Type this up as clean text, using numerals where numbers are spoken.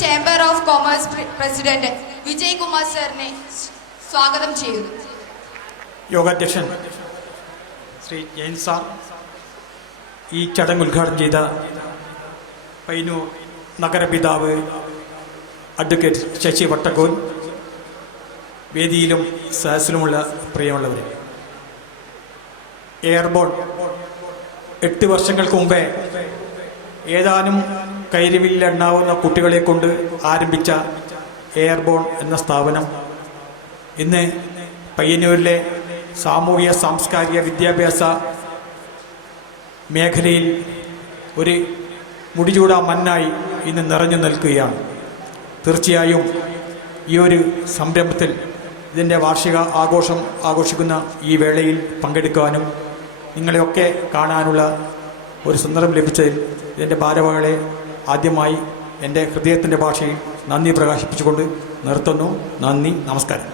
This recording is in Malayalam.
Chamber of commerce president Vijay Kumar സാറിനെ സ്വാഗതം ചെയ്യുന്നു. യോഗാധ്യക്ഷൻ ശ്രീ ജയൻ സാർ, ഈ ചടങ്ങ് ഉദ്ഘാടനം ചെയ്ത പയ്യന്നൂർ നഗരപിതാവ് അഡ്വക്കേറ്റ് ശശി വട്ടക്കോൻ, വേദിയിലും സദസ്സിലുമുള്ള പ്രിയമുള്ളവരെ, എയർബോൺ 8 വർഷങ്ങൾക്ക് മുമ്പേ ഏതാനും കൈരിവില്ലെണ്ണാവുന്ന കുട്ടികളെ കൊണ്ട് ആരംഭിച്ച എയർബോൺ എന്ന സ്ഥാപനം ഇന്ന് പയ്യന്നൂരിലെ സാമൂഹിക സാംസ്കാരിക വിദ്യാഭ്യാസ മേഖലയിൽ ഒരു മുടിചൂടാ മണ്ണായി ഇന്ന് നിറഞ്ഞു നിൽക്കുകയാണ്. തീർച്ചയായും ഈ ഒരു സംരംഭത്തിൽ ഇതിൻ്റെ വാർഷിക ആഘോഷം ആഘോഷിക്കുന്ന ഈ വേളയിൽ പങ്കെടുക്കാനും നിങ്ങളെയൊക്കെ കാണാനുള്ള ഒരു സന്ദർഭം ലഭിച്ചതിൽ ഇതിൻ്റെ ഭാരവാഹികളെ ആദ്യമായി എൻ്റെ ഹൃദയത്തിൻ്റെ ഭാഷയിൽ നന്ദി പ്രകാശിപ്പിച്ചുകൊണ്ട് നിർത്തുന്നു. നന്ദി, നമസ്കാരം.